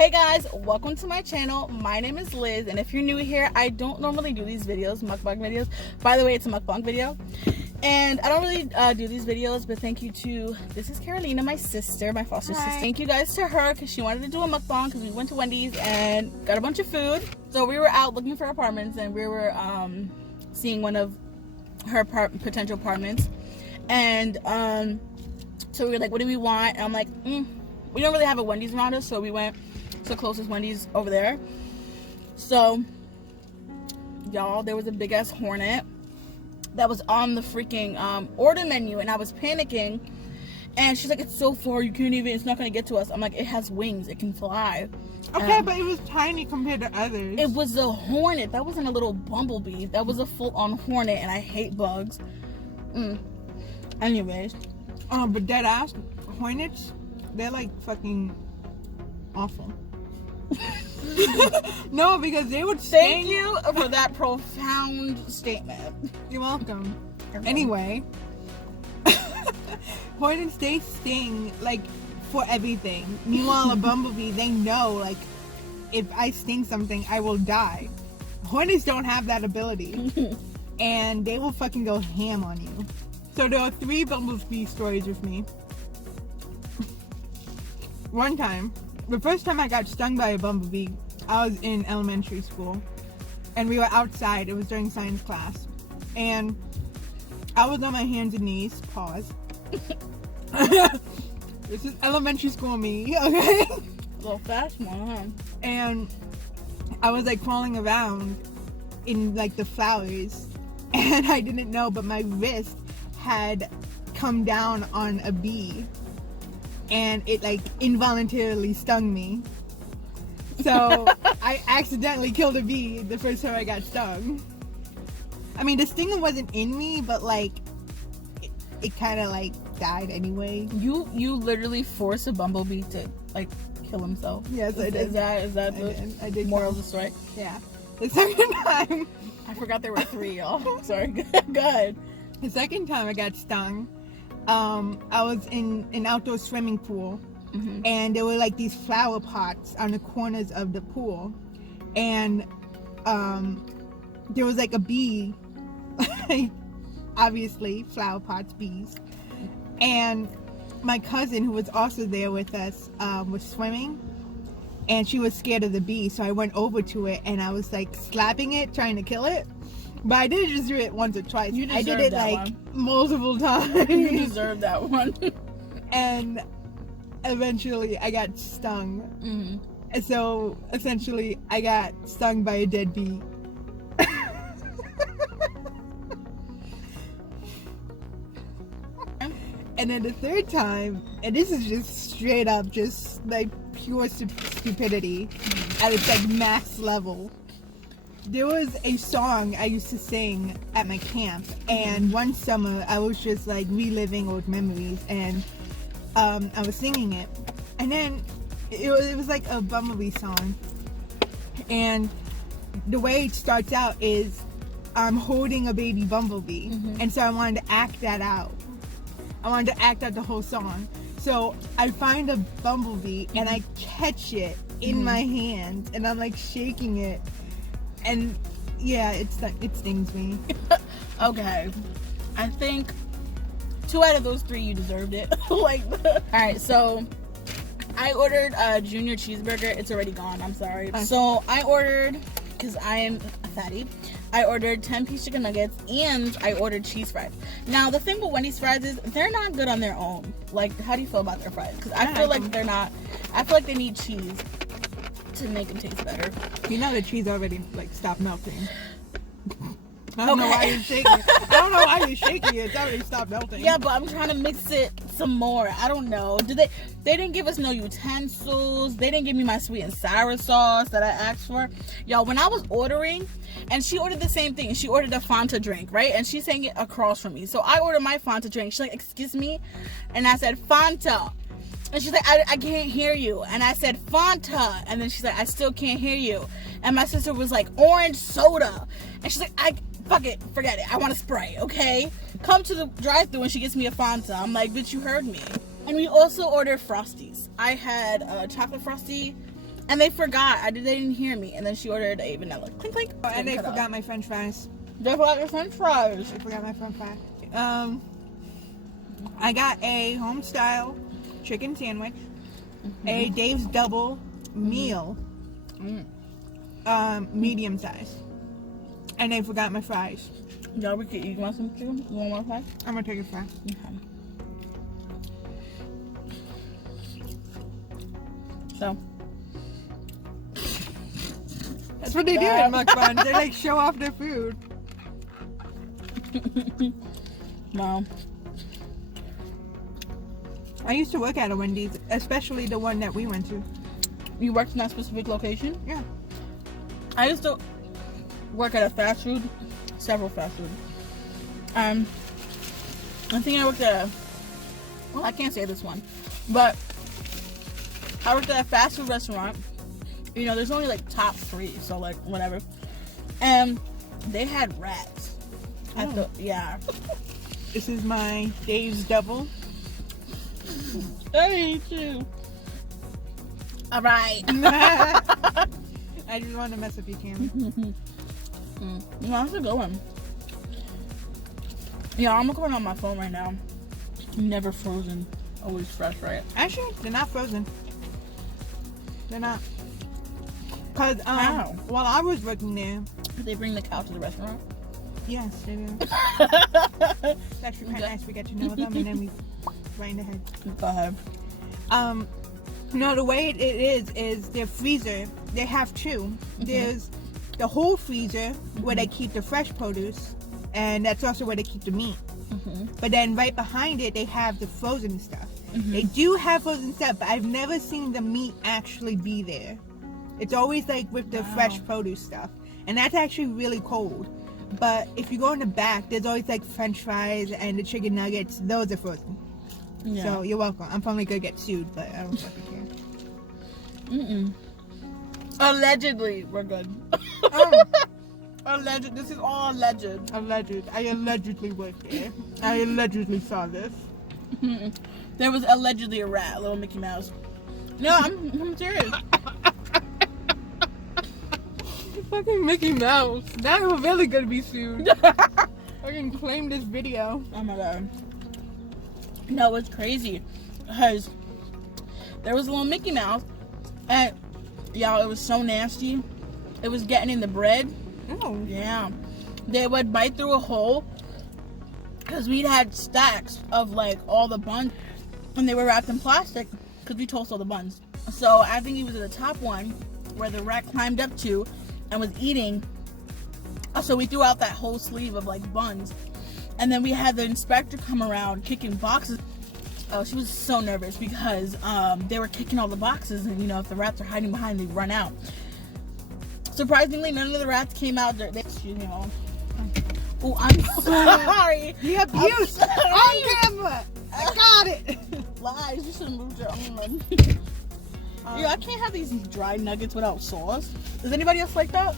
Hey guys, welcome to my channel. My name is Liz, and if you're new here, I don't normally do these videos, mukbang videos. By the way, it's a mukbang video. And I don't really do these videos, but thank you to, this is Carolina, my sister, my foster sister. Thank you guys to her, because she wanted to do a mukbang, because we went to Wendy's and got a bunch of food. So we were out looking for apartments, and we were seeing one of her potential apartments. And so we were like, what do we want? And I'm like, we don't really have a Wendy's around us, so we went to the closest Wendy's over there. So, y'all, there was a big ass hornet that was on the freaking order menu, and I was panicking. And she's like, it's so far, you can't even, it's not gonna get to us. I'm like, it has wings, it can fly. Okay, but it was tiny compared to others. It was a hornet. That wasn't a little bumblebee. That was a full-on hornet, and I hate bugs. Anyways. But dead ass hornets, they're like fucking awful. No, because they would sting. Thank you for that profound statement. You're welcome. Anyway, hornets, they sting like for everything. Meanwhile, a bumblebee, they know like if I sting something, I will die. Hornets don't have that ability, and they will fucking go ham on you. So there are 3 bumblebee stories with me. One time, the first time I got stung by a bumblebee, I was in elementary school, and we were outside. It was during science class, and I was on my hands and knees. Pause. This is elementary school me, okay? A little fast one, huh? And I was like crawling around in like the flowers, and I didn't know, but my wrist had come down on a bee, and it like involuntarily stung me. So I accidentally killed a bee the first time I got stung. I mean, the stinger wasn't in me, but like it kind of like died anyway. You literally forced a bumblebee to like kill himself. Yes, I did. Is that I did moral of the story? Yeah. The second time, I forgot there were 3, y'all. Sorry. Go ahead. the second time I got stung, I was in an outdoor swimming pool, and there were like these flower pots on the corners of the pool, and there was like a bee, like obviously flower pots, bees, and my cousin, who was also there with us, was swimming, and she was scared of the bee, so I went over to it and I was like slapping it, trying to kill it. But I didn't just do it once or twice. I did it like multiple times. You deserve that one. And eventually I got stung. And so essentially I got stung by a dead bee. And then the third time, and this is just straight up just like pure stupidity at its like max level. There was a song I used to sing at my camp, and one summer I was just like reliving old memories, and I was singing it, and then it was like a bumblebee song, and the way it starts out is I'm holding a baby bumblebee, and so I wanted to act that out. I wanted to act out the whole song. So I find a bumblebee and I catch it in my hand, and I'm like shaking it. And yeah, it stings me. Okay, I think 2 out of those 3 you deserved it. Like, all right, so I ordered a junior cheeseburger. It's already gone. I'm sorry. Okay. So I ordered, because I am a fatty, I ordered 10-piece chicken nuggets, and I ordered cheese fries. Now the thing with Wendy's fries is they're not good on their own. Like, how do you feel about their fries? Because I feel like they're not. I feel like they need cheese to make them taste better. You know the cheese already like stopped melting. I don't know why you're shaking. I don't know why you're shaking it. It's already stopped melting. Yeah, but I'm trying to mix it some more. I don't know. They didn't give us no utensils. They didn't give me my sweet and sour sauce that I asked for. Y'all, when I was ordering, and she ordered the same thing. She ordered a Fanta drink, right? And she's saying it across from me. So I ordered my Fanta drink. She's like, excuse me? And I said, Fanta. And she's like, I can't hear you. And I said, Fanta. And then she's like, I still can't hear you. And my sister was like, orange soda. And she's like, fuck it, forget it. I want a Sprite, okay? Come to the drive-thru and she gets me a Fanta. I'm like, bitch, you heard me. And we also ordered Frosties. I had a chocolate Frosty And they forgot. They didn't hear me. And then she ordered a vanilla. Clink, clink. And they forgot my French fries. They forgot your French fries. I forgot my French fries. I got a home style chicken sandwich, a Dave's Double meal, medium size, and they forgot my fries. Y'all, we could eat. You want some chicken? You want more fries? I'm gonna take a fry. Okay. So. That's what they do in mukbang. They like show off their food. Wow. I used to work at a Wendy's, especially the one that we went to. You worked in that specific location? Yeah. I used to work at a fast food, several fast food. I think I worked at well, I can't say this one, but I worked at a fast food restaurant. You know, there's only like top 3, so like whatever. And they had rats. Yeah. This is my Dave's Double. I hate you. All right. I just wanted to mess with you, Cam. Well, that's a good one. Yeah, I'm looking on my phone right now. Never frozen, always fresh, right? Actually, they're not frozen. They're not. Cause while I was working there, Did they bring the cow to the restaurant? yes, they do. It's actually quite nice. We get to know them, and then we right in the head. Go ahead. No, the way it is their freezer. They have 2. There's the whole freezer where they keep the fresh produce, and that's also where they keep the meat. But then right behind it, they have the frozen stuff. They do have frozen stuff, but I've never seen the meat actually be there. It's always like with the fresh produce stuff, and that's actually really cold. But if you go in the back, there's always like French fries and the chicken nuggets. Those are frozen. Yeah. So you're welcome. I'm probably gonna get sued, but I don't fucking care. Allegedly, we're good. Alleged. This is all alleged. Alleged. I allegedly worked there. I allegedly saw this. There was allegedly a rat, little Mickey Mouse. No, I'm serious. Fucking Mickey Mouse. Now we're really gonna be sued. I can claim this video. Oh my god. No, it's crazy. Because there was a little Mickey Mouse, and y'all, it was so nasty. It was getting in the bread. Oh. Yeah. They would bite through a hole because we'd had stacks of like all the buns, and they were wrapped in plastic because we toast all the buns. So I think he was at the top one where the rat climbed up to and was eating. So we threw out that whole sleeve of like buns, and then we had the inspector come around kicking boxes. Oh, she was so nervous because they were kicking all the boxes, and you know, if the rats are hiding behind, they run out. Surprisingly, none of the rats came out. Excuse me, Mom. Oh, I'm sorry. The abuse on camera. I got it. Lies. You should have moved your own. Yeah, I can't have these dry nuggets without sauce. Is anybody else like that?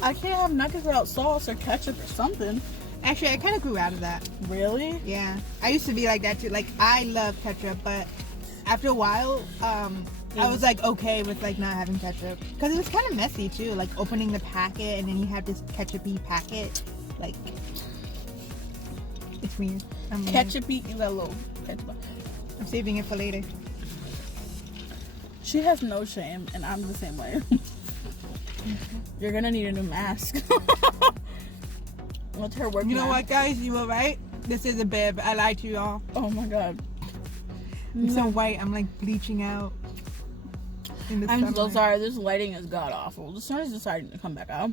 I can't have nuggets without sauce or ketchup or something. Actually, I kind of grew out of that. Really? Yeah. I used to be like that too. Like, I love ketchup, but after a while, I was like okay with like not having ketchup. Because it was kind of messy too. Like opening the packet and then you have this ketchup-y packet. Like, it's weird. Ketchup-y, you got a little ketchup. I'm saving it for later. She has no shame, and I'm the same way. You're gonna need a new mask. What's her work? You know what, guys? You were right. This is a bib. I lied to y'all. Oh my god. I'm so white. I'm like bleaching out. I'm so sorry. This lighting is god awful. The sun is deciding to come back out.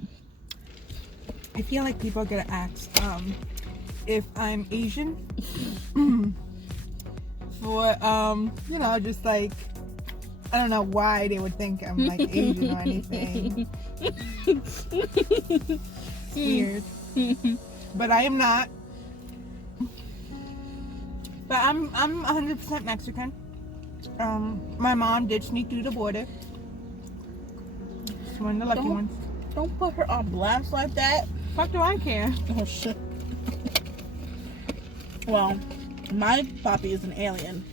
I feel like people are gonna ask if I'm Asian for you know, just like, I don't know why they would think I'm like Asian or anything. It's weird. But I am not. But I'm 100% Mexican. My mom did sneak through the border. She's one of the lucky ones. Don't put her on blast like that. Fuck do I care? Oh shit. Well, my papi is an alien.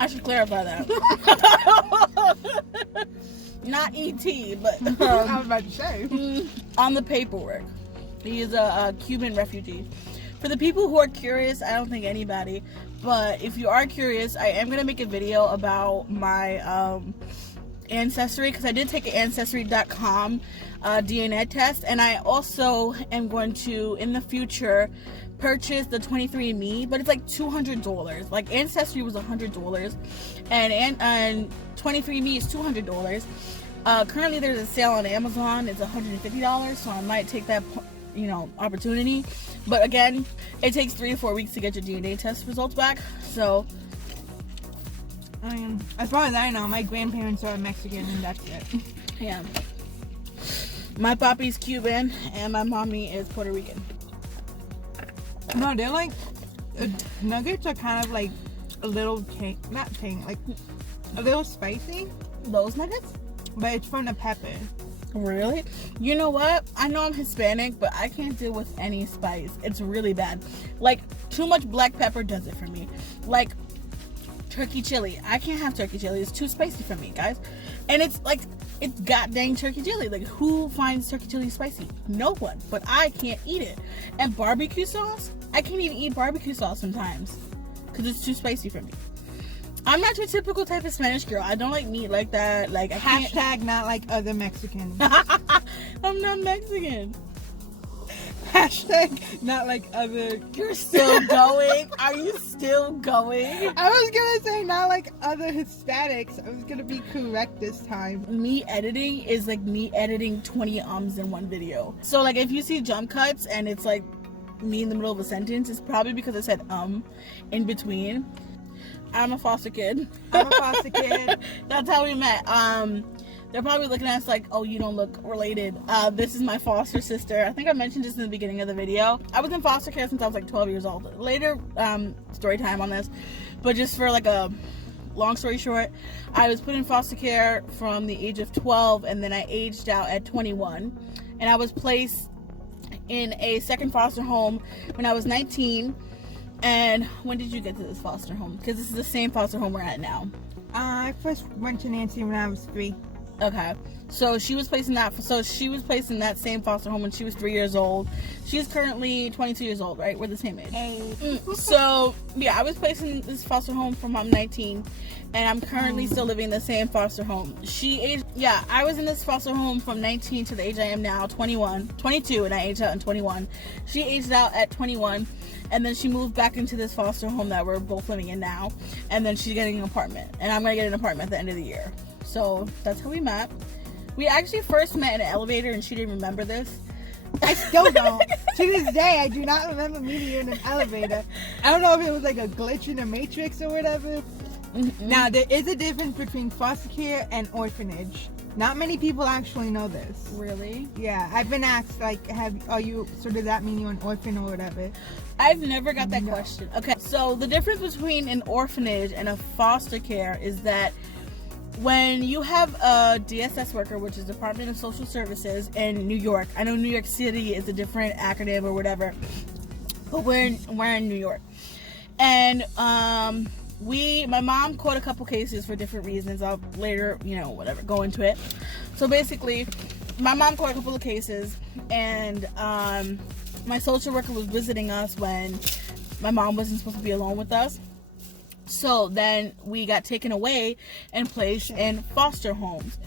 I should clarify that. not E.T., but I was about to say. on the paperwork. He is a Cuban refugee. For the people who are curious, I don't think anybody, but if you are curious, I am going to make a video about my ancestry, because I did take an Ancestry.com DNA test, and I also am going to, in the future, purchase the 23andMe, but it's like $200. Like Ancestry was $100, and 23andMe is $200. Currently there's a sale on Amazon. It's $150, so I might take that, opportunity. But again, it takes 3 to 4 weeks to get your DNA test results back. So, I mean, as far as I know, my grandparents are Mexican, and that's it. yeah. My papi's Cuban, and my mommy is Puerto Rican. No, they're like, nuggets are kind of like a little like a little spicy. Those nuggets? But it's from the pepper. Really? You know what? I know I'm Hispanic, but I can't deal with any spice. It's really bad. Like, too much black pepper does it for me. Like, turkey chili. I can't have turkey chili. It's too spicy for me, guys. And it's like, it's god dang turkey chili. Like, who finds turkey chili spicy? No one. But I can't eat it. And barbecue sauce? I can't even eat barbecue sauce sometimes because it's too spicy for me. I'm not your typical type of Spanish girl. I don't like meat like that. Like, I can't. Hashtag not like other Mexicans. I'm not Mexican. Hashtag not like other. You're still going? Are you still going? I was gonna say not like other Hispanics. I was gonna be correct this time. Me editing is like me editing 20 ums in one video. So like if you see jump cuts and it's like me in the middle of a sentence, it's probably because I said in between. I'm a foster kid. I'm a foster kid. That's how we met. They're probably looking at us like, oh, you don't look related. This is my foster sister. I think I mentioned this in the beginning of the video. I was in foster care since I was like 12 years old. Later, story time on this. But just for like a long story short, I was put in foster care from the age of 12, and then I aged out at 21. And I was placed in a second foster home when I was 19. And when did you get to this foster home? Because this is the same foster home we're at now. I first went to Nancy when I was 3. Okay, so she was placed in that. So she was placed in that same foster home when she was 3 years old. She's currently 22 years old, right? We're the same age. Hey. So yeah, I was placed in this foster home from I'm 19, and I'm currently still living in the same foster home. I was in this foster home from 19 to the age I am now, 22, and I aged out in 21. She aged out at 21. And then she moved back into this foster home that we're both living in now. And then she's getting an apartment. And I'm going to get an apartment at the end of the year. So that's how we met. We actually first met in an elevator, and she didn't remember this. I still don't. To this day, I do not remember meeting you in an elevator. I don't know if it was like a glitch in the Matrix or whatever. Now, there is a difference between foster care and orphanage. Not many people actually know this. Really? Yeah, I've been asked, like, so does that mean you're an orphan or whatever? I've never got that question. Okay, so the difference between an orphanage and a foster care is that when you have a DSS worker, which is Department of Social Services in New York, I know New York City is a different acronym or whatever, but we're in New York. And my mom caught a couple cases for different reasons. I'll later, go into it. So basically, my mom caught a couple of cases, and my social worker was visiting us when my mom wasn't supposed to be alone with us. So then we got taken away and placed in foster homes.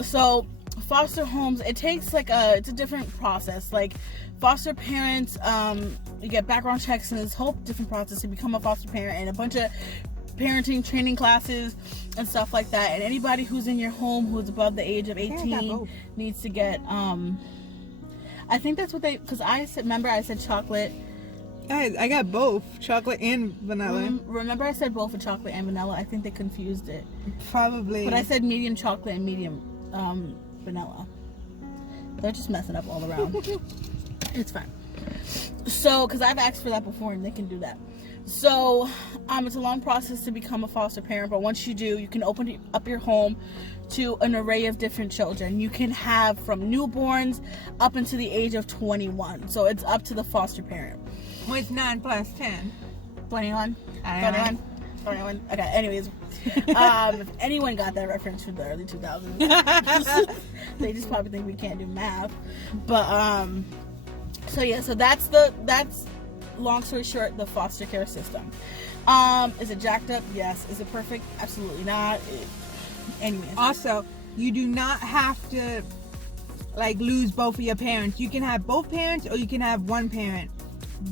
So foster homes, it takes it's a different process. Like foster parents, you get background checks and this whole different process to become a foster parent, and a bunch of parenting training classes and stuff like that. And anybody who's in your home who's above the age of 18 needs to get I think that's what because I said chocolate. I got both chocolate and vanilla. Remember I said both for chocolate and vanilla? I think they confused it. Probably. But I said medium chocolate and medium vanilla. They're just messing up all around. It's fine. So, because I've asked for that before and they can do that. So, it's a long process to become a foster parent, but once you do, you can open up your home to an array of different children. You can have from newborns up into the age of 21. So, it's up to the foster parent. What's 9 plus 10? 21. 21. 21. Okay, anyways. If anyone got that reference from the early 2000s, they just probably think we can't do math. But, so yeah, so that's long story short, the foster care system. Is it jacked up? Yes. Is it perfect? Absolutely not. Anyways. Also, you do not have to like lose both of your parents. You can have both parents or you can have one parent,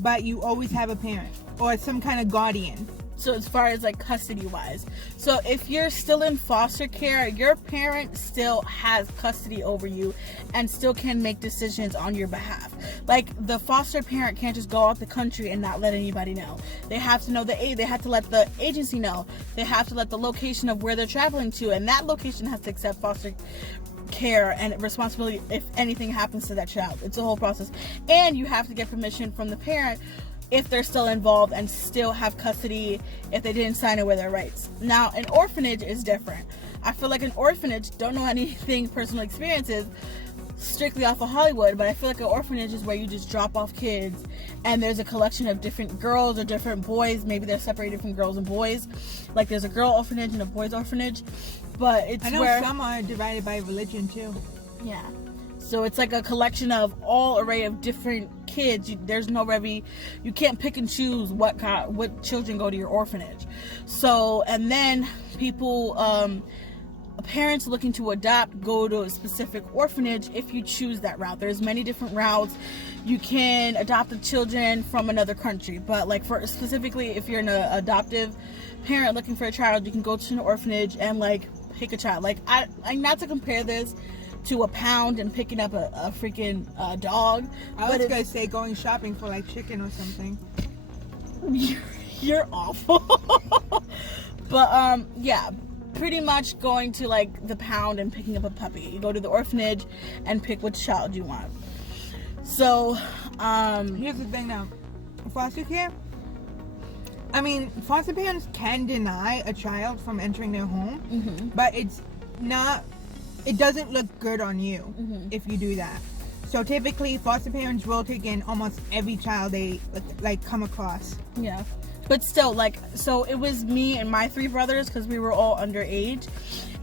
but you always have a parent or some kind of guardian. So as far as like custody wise, so if you're still in foster care, your parent still has custody over you and still can make decisions on your behalf. Like the foster parent can't just go out the country and not let anybody know. They have to know they have to let the agency know. They have to let the location of where they're traveling to, and that location has to accept foster care and responsibility if anything happens to that child. It's a whole process, and you have to get permission from the parent if they're still involved and still have custody if they didn't sign away their rights. Now, an orphanage is different. I feel like an orphanage, don't know anything personal experiences strictly off of Hollywood, but I feel like an orphanage is where you just drop off kids and there's a collection of different girls or different boys. Maybe they're separated from girls and boys. Like there's a girl orphanage and a boys orphanage, but it's I know where some are divided by religion too. Yeah. So it's like a collection of all array of different kids. There's no you can't pick and choose what children go to your orphanage. So, and then people, parents looking to adopt go to a specific orphanage if you choose that route. There's many different routes. You can adopt the children from another country, but like specifically if you're an adoptive parent looking for a child, you can go to an orphanage and like pick a child. Like I not to compare this to a pound and picking up a freaking dog. I was gonna say going shopping for like chicken or something. You're awful. But yeah, pretty much going to like the pound and picking up a puppy. You go to the orphanage and pick which child you want. So here's the thing now, foster care, I mean, foster parents can deny a child from entering their home, but it doesn't look good on you if you do that. So typically foster parents will take in almost every child they like come across. Yeah, but still, like, so it was me and my 3 brothers because we were all underage,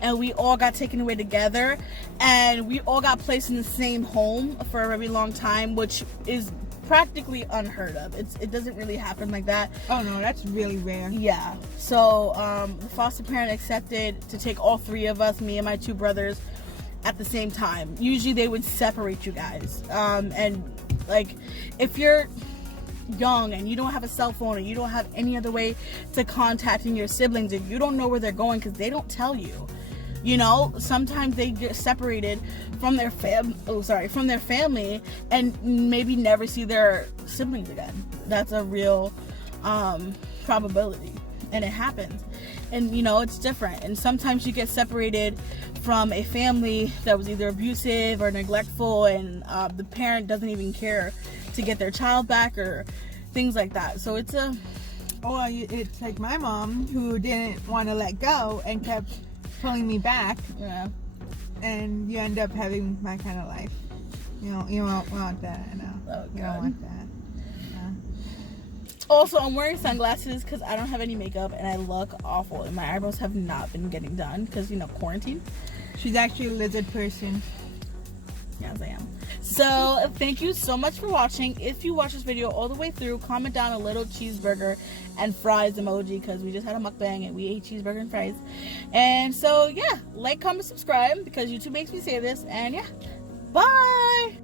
and we all got taken away together, and we all got placed in the same home for a very long time, which is practically unheard of. It doesn't really happen like that. Oh no, that's really rare. Yeah. So the foster parent accepted to take all 3 of us, me and my 2 brothers, at the same time. Usually they would separate you guys. And like if you're young and you don't have a cell phone and you don't have any other way to contacting your siblings, if you don't know where they're going because they don't tell you. You know, sometimes they get separated from their family and maybe never see their siblings again. That's a real probability, and it happens. And you know, it's different. And sometimes you get separated from a family that was either abusive or neglectful, and the parent doesn't even care to get their child back or things like that. So it's it's like my mom who didn't want to let go and kept pulling me back. Yeah. And you end up having my kind of life. You don't want that. I know. Oh, you don't want that. Also, I'm wearing sunglasses because I don't have any makeup and I look awful, and my eyebrows have not been getting done because, you know, quarantine. She's actually a lizard person. Yes, I am. So thank you so much for watching. If you watch this video all the way through, comment down a little cheeseburger and fries emoji because we just had a mukbang and we ate cheeseburger and fries. And so yeah, like, comment, subscribe because YouTube makes me say this. And yeah, bye.